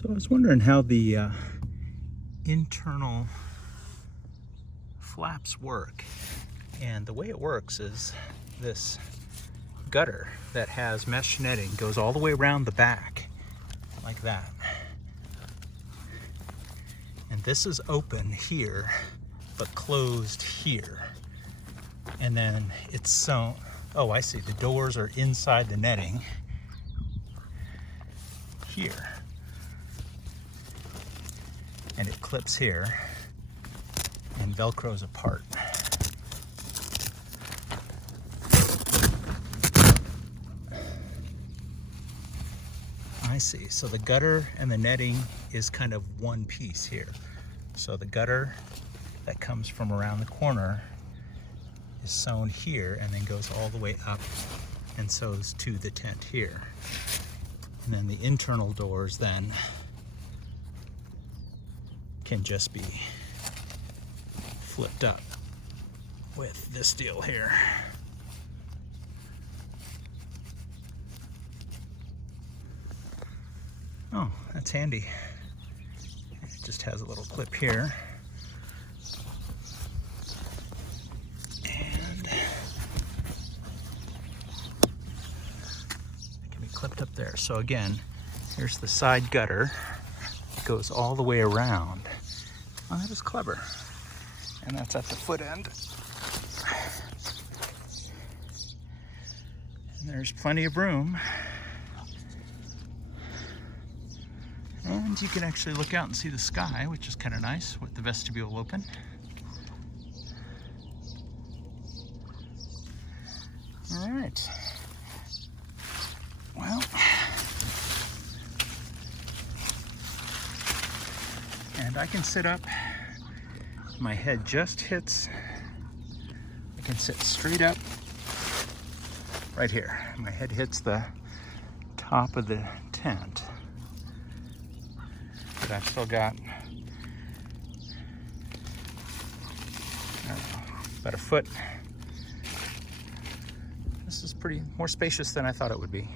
So I was wondering how the internal flaps work. And the way it works is this gutter that has mesh netting goes all the way around the back like that. And this is open here, but closed here. And then it's sewn. Oh, I see. The doors are inside the netting here. And it clips here and Velcros apart. I see. So the gutter and the netting is kind of one piece here. So the gutter that comes from around the corner is sewn here and then goes all the way up and sews to the tent here. And then the internal doors then can just be flipped up with this deal here. Oh, that's handy. It just has a little clip here. And it can be clipped up there. So again, here's the side gutter. It goes all the way around. Oh, that is clever. And that's at the foot end. And there's plenty of room. And you can actually look out and see the sky, which is kind of nice with the vestibule open. All right. Well, and I can sit up. My head just hits. I can sit straight up right here. My head hits the top of the tent. But I've still got, I don't know, about a foot. This is pretty more spacious than I thought it would be.